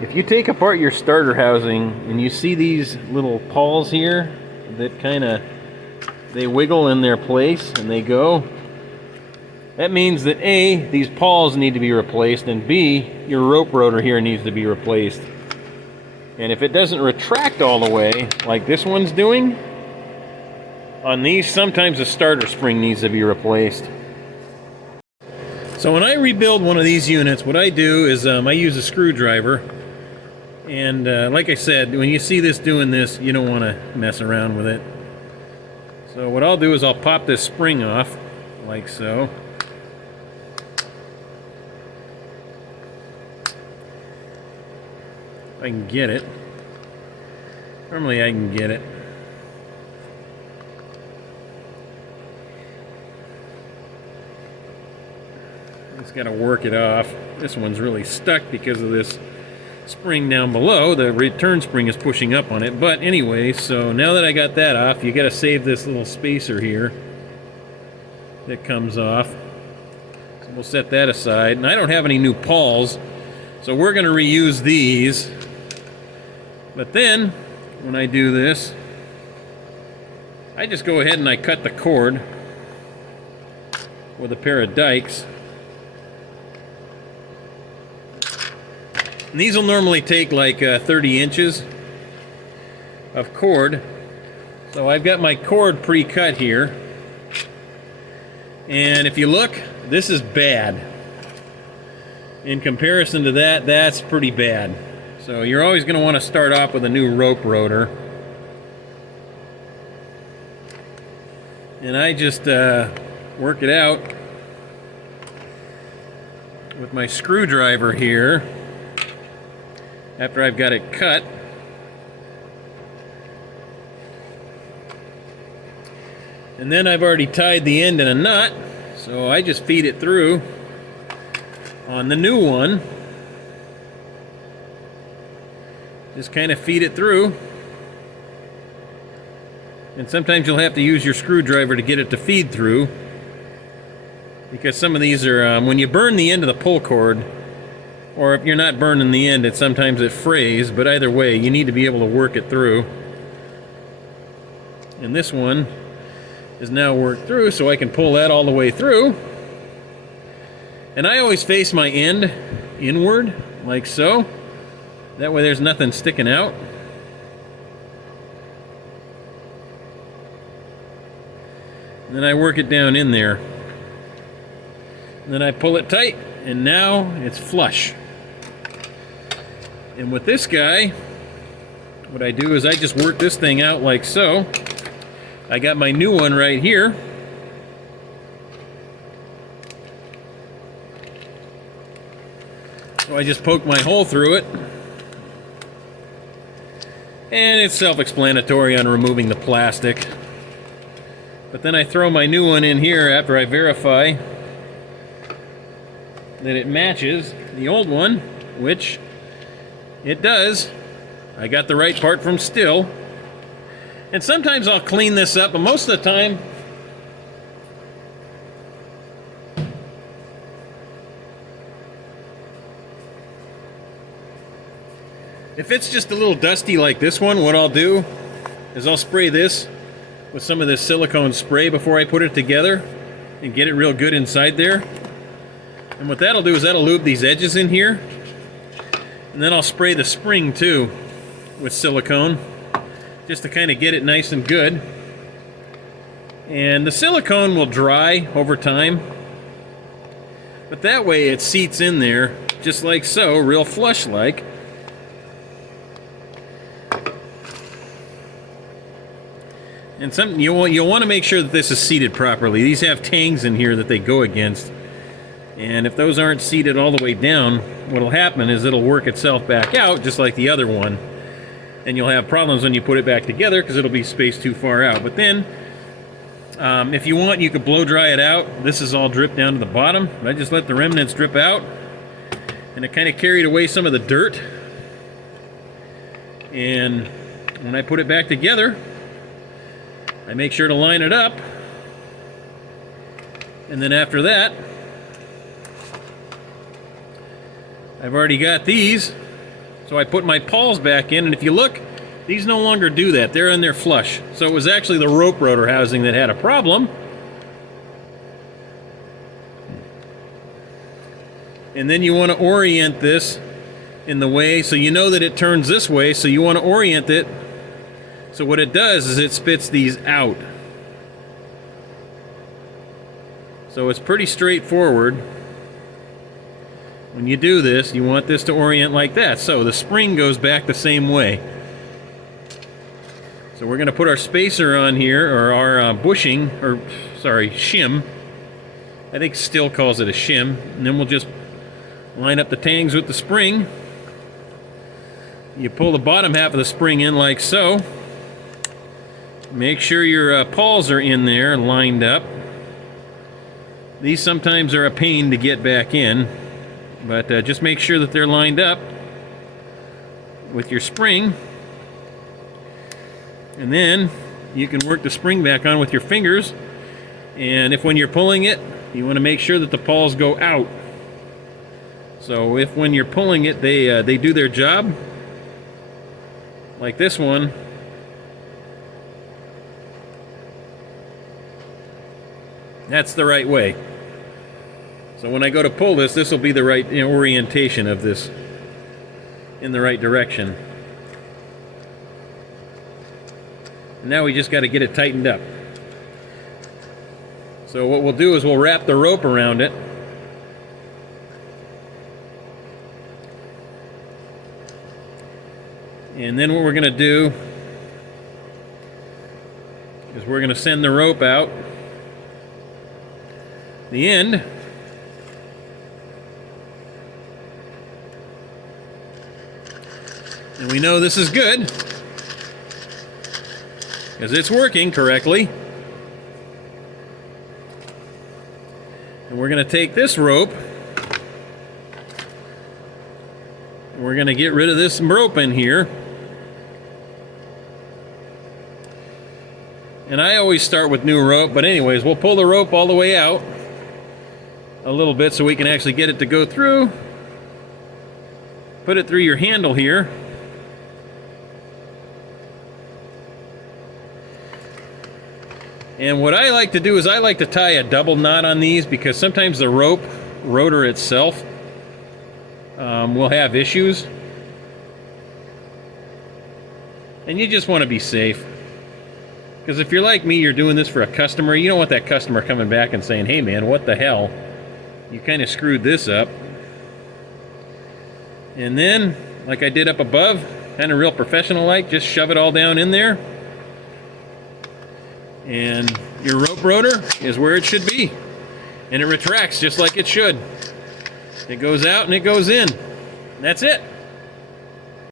If you take apart your starter housing and you see these little pawls here that they wiggle in their place and they go, that means that A, these pawls need to be replaced, and B, your rope rotor here needs to be replaced. And if it doesn't retract all the way, like this one's doing, on these, sometimes the starter spring needs to be replaced. So when I rebuild one of these units, what I do is I use a screwdriver. And like I said, when you see this doing this, you don't want to mess around with it. So what I'll do is I'll pop this spring off, like so. I can get it. Normally I can get it. Just got to work it off. This one's really stuck because of this spring down below. The return spring is pushing up on it. But anyway, so now that I got that off, you got to save this little spacer here that comes off. So we'll set that aside. And I don't have any new pawls, so we're going to reuse these. But then, when I do this, I just go ahead and I cut the cord with a pair of dikes. And these will normally take like 30 inches of cord. So I've got my cord pre-cut here. And if you look, this is bad. In comparison to that, that's pretty bad. So you're always going to want to start off with a new rope rotor. And I just work it out with my screwdriver here. After I've got it cut, and then I've already tied the end in a knot, so I just feed it through on the new one. Just kind of feed it through, and sometimes you'll have to use your screwdriver to get it to feed through, because some of these are, when you burn the end of the pull cord, or if you're not burning the end, sometimes it frays, but either way, you need to be able to work it through. And this one is now worked through, so I can pull that all the way through. And I always face my end inward, like so. That way there's nothing sticking out. And then I work it down in there. And then I pull it tight, and now it's flush. And with this guy, what I do is I just work this thing out like so. I got my new one right here. So I just poke my hole through it. And it's self-explanatory on removing the plastic. But then I throw my new one in here after I verify that it matches the old one, which it does. I got the right part from Stihl. And sometimes I'll clean this up, but most of the time if it's just a little dusty like this one, what I'll do is I'll spray this with some of this silicone spray before I put it together and get it real good inside there. And what that'll do is that'll lube these edges in here. And then I'll spray the spring too with silicone, just to kind of get it nice and good. And the silicone will dry over time, but that way it seats in there just like so, real flush like. And you'll want to make sure that this is seated properly. These have tangs in here that they go against. And if those aren't seated all the way down, what'll happen is it'll work itself back out just like the other one. And you'll have problems when you put it back together because it'll be spaced too far out. But then, if you want, you could blow dry it out. This is all dripped down to the bottom. I just let the remnants drip out. And it kind of carried away some of the dirt. And when I put it back together, I make sure to line it up. And then after that, I've already got these So I put my pawls back in, and if you look, these no longer do that. They're in there flush. So it was actually the rope rotor housing that had a problem. And then you want to orient this in the way, so you know that it turns this way, so you want to orient it. So what it does is it spits these out. So it's pretty straightforward. When you do this, you want this to orient like that. So the spring goes back the same way. So we're going to put our spacer on here, or our bushing, or sorry, shim. I think Stihl calls it a shim. And then we'll just line up the tangs with the spring. You pull the bottom half of the spring in like so. Make sure your pawls are in there, lined up. These sometimes are a pain to get back in, but just make sure that they're lined up with your spring. And then you can work the spring back on with your fingers. And if when you're pulling it, you want to make sure that the pawls go out. So if when you're pulling it, they do their job, like this one, that's the right way. So when I go to pull this, this will be the right orientation of this in the right direction. And now we just got to get it tightened up. So what we'll do is we'll wrap the rope around it. And then what we're going to do is we're going to send the rope out the end. And we know this is good because it's working correctly. And we're going to take this rope and we're going to get rid of this rope in here. And I always start with new rope, but anyways, we'll pull the rope all the way out a little bit so we can actually get it to go through. Put it through your handle here. And what I like to do is I like to tie a double knot on these, because sometimes the rope rotor itself will have issues. And you just want to be safe. Because if you're like me, you're doing this for a customer, you don't want that customer coming back and saying, hey man, what the hell? You kind of screwed this up. And then, like I did up above, kind of real professional-like, just shove it all down in there. And your rope rotor is where it should be. And it retracts just like it should. It goes out and it goes in. That's it.